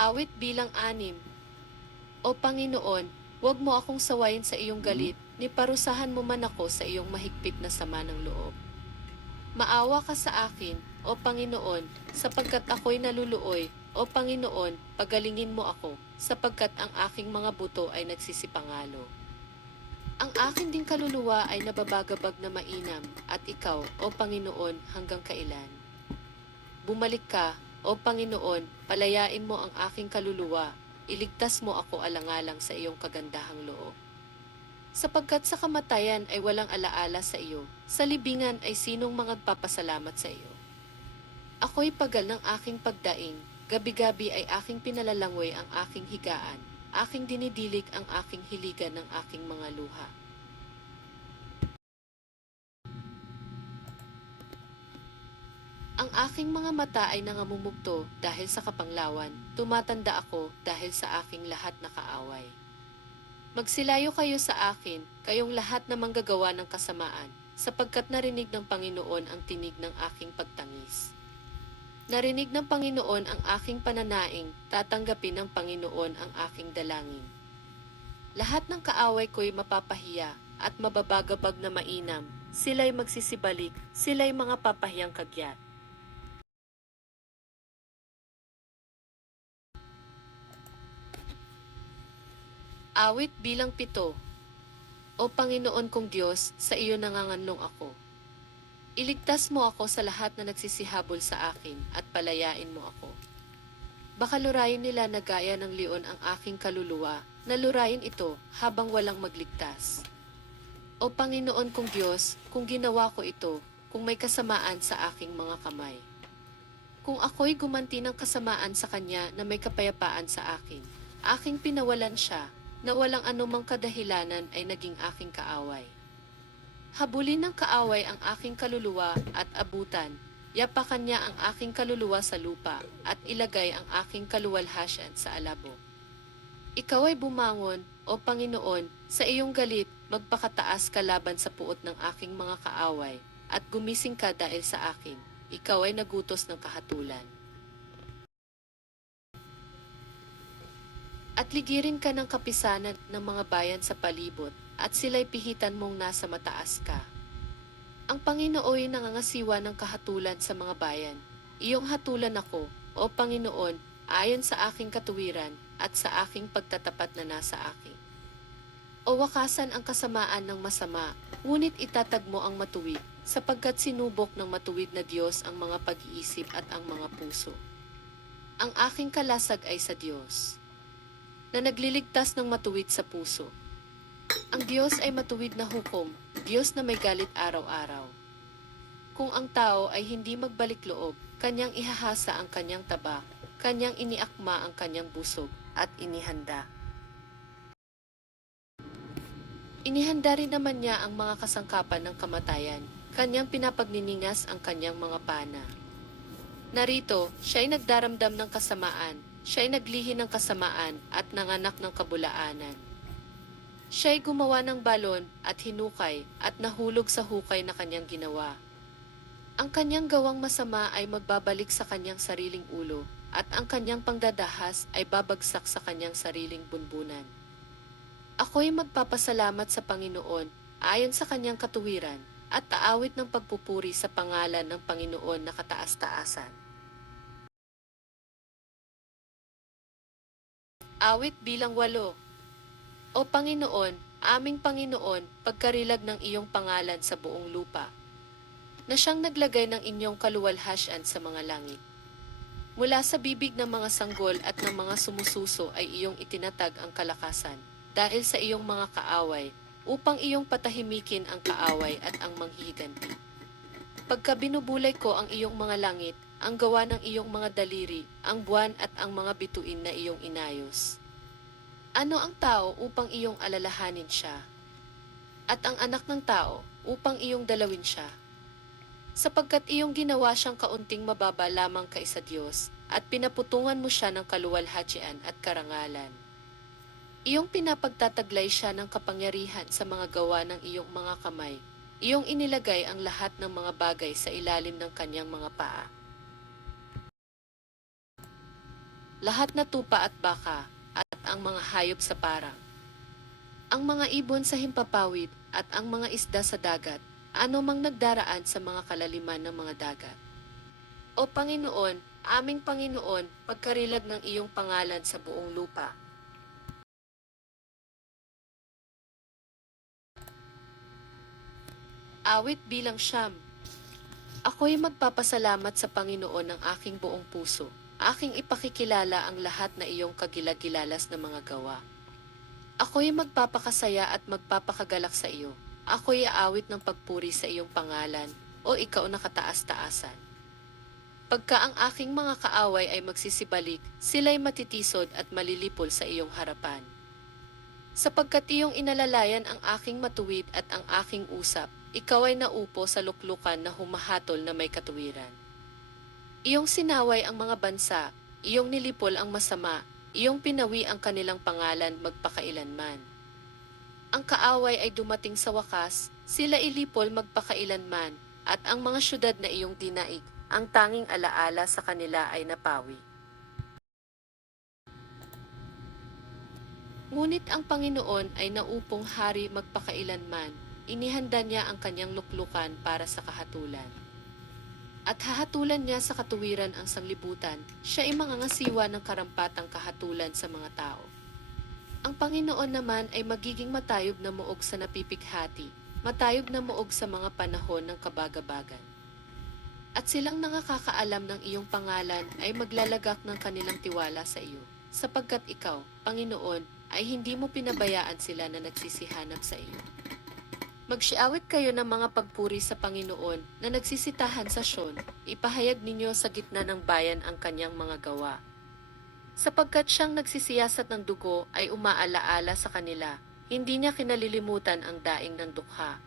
Awit bilang 6. O Panginoon, huwag mo akong sawayin sa iyong galit, ni parusahan mo man ako sa iyong mahigpit na sama ng loob. Maawa ka sa akin, O Panginoon, sapagkat ako'y naluluoy. O Panginoon, pagalingin mo ako, sapagkat ang aking mga buto ay nagsisipangalo. Ang akin ding kaluluwa ay nababagabag na mainam, at ikaw, O Panginoon, hanggang kailan? Bumalik ka, O Panginoon, palayain mo ang aking kaluluwa, iligtas mo ako alang-alang sa iyong kagandahang loob. Sapagkat sa kamatayan ay walang alaala sa iyo, sa libingan ay sinong magpapasalamat sa iyo. Ako'y pagal ng aking pagdaing, gabi-gabi ay aking pinalalangoy ang aking higaan, aking dinidilig ang aking hiligan ng aking mga luha. Ang aking mga mata ay nangamumugto dahil sa kapanglawan, tumatanda ako dahil sa aking lahat na kaaway. Magsilayo kayo sa akin, kayong lahat na manggagawa ng kasamaan, sapagkat narinig ng Panginoon ang tinig ng aking pagtangis. Narinig ng Panginoon ang aking pananaing, tatanggapin ng Panginoon ang aking dalangin. Lahat ng kaaway ko'y mapapahiya, at mababagabag na mainam, sila'y magsisibalik, sila'y mga papahiyang kagyat. Awit bilang 7. O Panginoon kong Diyos, sa iyo nanganganlong ako. Iligtas mo ako sa lahat na nagsisihabol sa akin at palayain mo ako. Baka lurayin nila na gaya ng leon ang aking kaluluwa, na lurayin ito habang walang magligtas. O Panginoon kong Diyos, kung ginawa ko ito, kung may kasamaan sa aking mga kamay. Kung ako'y gumanti ng kasamaan sa Kanya na may kapayapaan sa akin, aking pinawalan siya, na walang anumang kadahilanan ay naging aking kaaway. Habulin ng kaaway ang aking kaluluwa at abutan, yapakan niya ang aking kaluluwa sa lupa, at ilagay ang aking kaluwalhasyan sa alabo. Ikaw ay bumangon, O Panginoon, sa iyong galit, magpakataas ka laban sa puot ng aking mga kaaway, at gumising ka dahil sa akin, ikaw ay nagutos ng kahatulan. At ligirin ka ng kapisanan ng mga bayan sa palibot, at sila'y pihitan mong nasa mataas ka. Ang Panginooy nangangasiwa ng kahatulan sa mga bayan. Iyong hatulan ako, O Panginoon, ayon sa aking katuwiran, at sa aking pagtatapat na nasa akin. O wakasan ang kasamaan ng masama, ngunit itatag mo ang matuwid, sapagkat sinubok ng matuwid na Diyos ang mga pag-iisip at ang mga puso. Ang aking kalasag ay sa Diyos, na nagliligtas ng matuwid sa puso. Ang Diyos ay matuwid na hukom, Diyos na may galit araw-araw. Kung ang tao ay hindi magbalik loob, kanyang ihahasa ang kanyang taba, kanyang iniakma ang kanyang busog, at inihanda. Inihanda rin naman niya ang mga kasangkapan ng kamatayan, kanyang pinapagniningas ang kanyang mga pana. Narito, siya'y nagdaramdam ng kasamaan, siya'y naglihi ng kasamaan at nanganak ng kabulaanan. Siya'y gumawa ng balon at hinukay at nahulog sa hukay na kanyang ginawa. Ang kanyang gawang masama ay magbabalik sa kanyang sariling ulo, at ang kanyang pangdadahas ay babagsak sa kanyang sariling bunbunan. Ako'y magpapasalamat sa Panginoon, ayon sa kanyang katuwiran, at aawit ng pagpupuri sa pangalan ng Panginoon na kataas-taasan. Awit bilang 8. O Panginoon, aming Panginoon, pagkarilag ng iyong pangalan sa buong lupa, na siyang naglagay ng inyong kaluwalhasyan sa mga langit. Mula sa bibig ng mga sanggol at ng mga sumususo ay iyong itinatag ang kalakasan, dahil sa iyong mga kaaway, upang iyong patahimikin ang kaaway at ang manghihiganti. Pagka binubulay ko ang iyong mga langit, ang gawa ng iyong mga daliri, ang buwan at ang mga bituin na iyong inayos. Ano ang tao upang iyong alalahanin siya? At ang anak ng tao upang iyong dalawin siya? Sapagkat iyong ginawa siyang kaunting mababa lamang kaysa Diyos, at pinaputungan mo siya ng kaluwalhatian at karangalan. Iyong pinapagtataglay siya ng kapangyarihan sa mga gawa ng iyong mga kamay. Iyong inilagay ang lahat ng mga bagay sa ilalim ng kanyang mga paa. lahat na tupa at baka, at ang mga hayop sa parang, ang mga ibon sa himpapawid, at ang mga isda sa dagat, ano mang nagdaraan sa mga kalaliman ng mga dagat. O Panginoon, aming Panginoon, pagkarilag ng iyong pangalan sa buong lupa. Awit bilang siyam. Ako'y magpapasalamat sa Panginoon ng aking buong puso. Aking ipakikilala ang lahat na iyong kagilagilalas na mga gawa. Ako'y magpapakasaya at magpapakagalak sa iyo. Ako'y aawit ng pagpuri sa iyong pangalan, o ikaw na kataas-taasan. Pagka ang aking mga kaaway ay magsisibalik, sila'y matitisod at malilipol sa iyong harapan. Sapagkat iyong inalalayan ang aking matuwid at ang aking usap, ikaw ay naupo sa luklukan na humahatol na may katuwiran. Iyong sinaway ang mga bansa, iyong nilipol ang masama, iyong pinawi ang kanilang pangalan magpakailanman. Ang kaaway ay dumating sa wakas, sila ilipol magpakailanman, at ang mga syudad na iyong dinaig, ang tanging alaala sa kanila ay napawi. Ngunit ang Panginoon ay naupong hari magpakailanman, inihanda niya ang kanyang luklukan para sa kahatulan. At hahatulan niya sa katuwiran ang sanglibutan, siya ay mangangasiwa ng karampatang kahatulan sa mga tao. Ang Panginoon naman ay magiging matayog na muog sa napipighati, matayog na muog sa mga panahon ng kabagabagan. At silang nakakaalam ng iyong pangalan ay maglalagak ng kanilang tiwala sa iyo, sapagkat ikaw, Panginoon, ay hindi mo pinabayaan sila na nagsisihanap sa iyo. Magsiawit kayo ng mga pagpuri sa Panginoon na nagsisitahan sa Sion, ipahayag ninyo sa gitna ng bayan ang kanyang mga gawa. Sapagkat siyang nagsisiyasat ng dugo ay umaalaala sa kanila, hindi niya kinalilimutan ang daing ng dukha.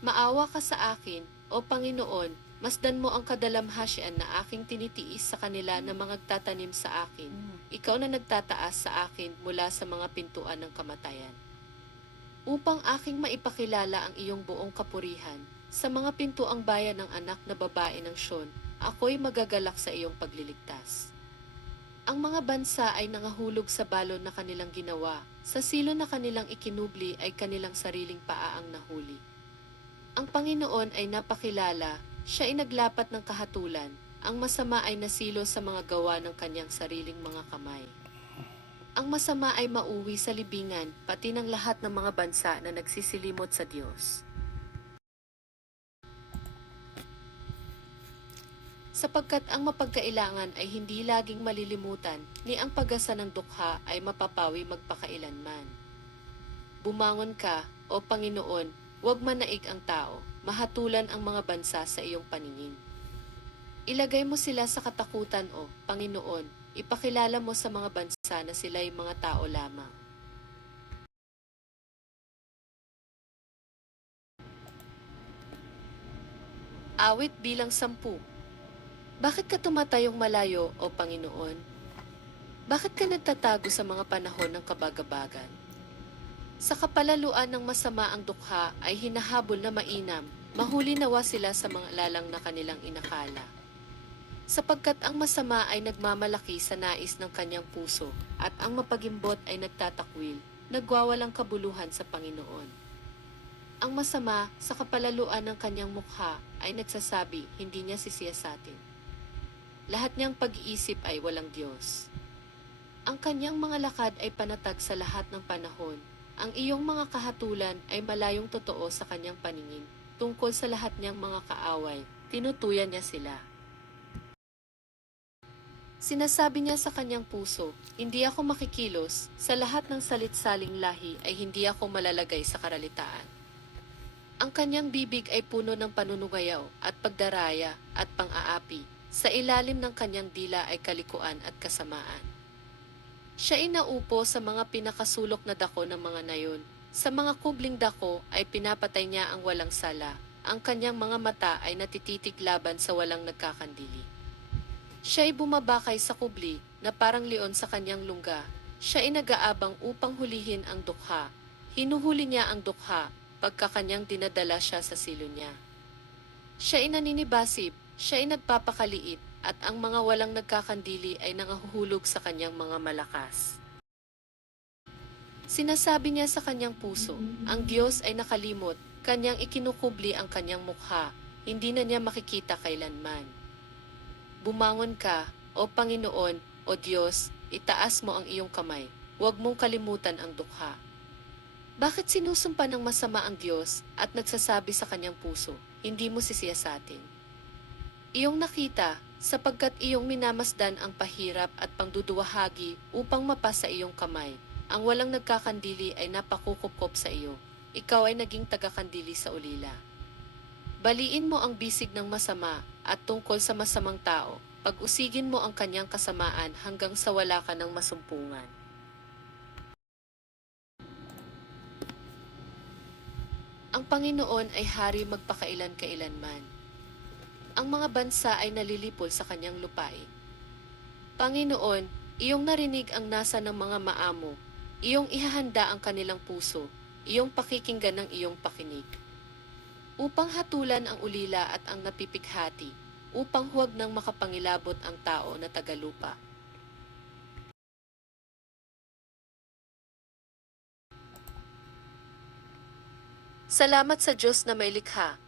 Maawa ka sa akin, O Panginoon, masdan mo ang kadalamhasyan na aking tinitiis sa kanila na mga nagtatanim sa akin. Ikaw na nagtataas sa akin mula sa mga pintuan ng kamatayan. Upang aking maipakilala ang iyong buong kapurihan, sa mga pintuang bayan ng anak na babae ng Sion, ako'y magagalak sa iyong pagliligtas. Ang mga bansa ay nangahulog sa balon na kanilang ginawa, sa silo na kanilang ikinubli ay kanilang sariling paa ang nahuli. Ang Panginoon ay napakilala, siya ay naglapat ng kahatulan, ang masama ay nasilo sa mga gawa ng kanyang sariling mga kamay. Ang masama ay mauwi sa libingan, pati ng lahat ng mga bansa na nagsisilimot sa Diyos. Sapagkat ang mapagkailangan ay hindi laging malilimutan, ni ang pag-asa ng dukha ay mapapawi magpakailanman. Bumangon ka, O Panginoon, huwag manaig ang tao, mahatulan ang mga bansa sa iyong paningin. Ilagay mo sila sa katakutan, O Panginoon, ipakilala mo sa mga bansa na sila'y mga tao lamang. Awit bilang 10. Bakit ka tumatayong malayo, O Panginoon? Bakit ka nagtatago sa mga panahon ng kabagabagan? Sa kapalaluan ng masama ang dukha ay hinahabol na mainam, mahuli nawa sila sa mga lalang na kanilang inakala. Sapagkat ang masama ay nagmamalaki sa nais ng kanyang puso, at ang mapagimbot ay nagtatakwil, nagwawalang kabuluhan sa Panginoon. Ang masama sa kapalaluan ng kanyang mukha ay nagsasabi hindi niya sisiyasatin. Lahat niyang pag-iisip ay walang Diyos. Ang kanyang mga lakad ay panatag sa lahat ng panahon. Ang iyong mga kahatulan ay malayong totoo sa kanyang paningin. Tungkol sa lahat niyang mga kaaway, tinutuyan niya sila. Sinasabi niya sa kanyang puso, hindi ako makikilos, sa lahat ng salitsaling lahi ay hindi ako malalagay sa karalitaan. Ang kanyang bibig ay puno ng panunugayaw at pagdaraya at pang-aapi. Sa ilalim ng kanyang dila ay kalikuan at kasamaan. Siya ay naupo sa mga pinakasulok na dako ng mga nayon. Sa mga kubling dako ay pinapatay niya ang walang sala. Ang kanyang mga mata ay natititig laban sa walang nagkakandili. Siya ay bumabakay sa kubli na parang leon sa kanyang lungga. Siya ay nag-aabang upang hulihin ang dukha. Hinuhuli niya ang dukha pagka kanyang dinadala siya sa silo niya. Siya ay naninibasib, Siya ay nagpapakaliit at ang mga walang nagkakandili ay nangahuhulog sa kanyang mga malakas. Sinasabi niya sa kanyang puso, ang Diyos ay nakalimot, kanyang ikinukubli ang kanyang mukha, hindi na niya makikita kailanman. Bumangon ka, o Panginoon, o Diyos, itaas mo ang iyong kamay, huwag mong kalimutan ang dukha. Bakit sinusumpa ng masama ang Diyos at nagsasabi sa kanyang puso, hindi mo sisiyasatin? Iyong nakita, sapagkat iyong minamasdan ang pahirap at pangduduwahagi upang mapasa iyong kamay. Ang walang nagkakandili ay napakukupkop sa iyo. Ikaw ay naging tagakandili sa ulila. Baliin mo ang bisig ng masama at tungkol sa masamang tao. Pag-usigin mo ang kanyang kasamaan hanggang sa wala ka ng masumpungan. Ang Panginoon ay hari magpakailan-kailanman. Ang mga bansa ay nalilipol sa kanyang lupain. Panginoon, iyong narinig ang nasa ng mga maamo, iyong ihahanda ang kanilang puso, iyong pakikinggan ng iyong pakinig. Upang hatulan ang ulila at ang napipighati, upang huwag nang makapangilabot ang tao na tagalupa. Salamat sa Diyos na may likha,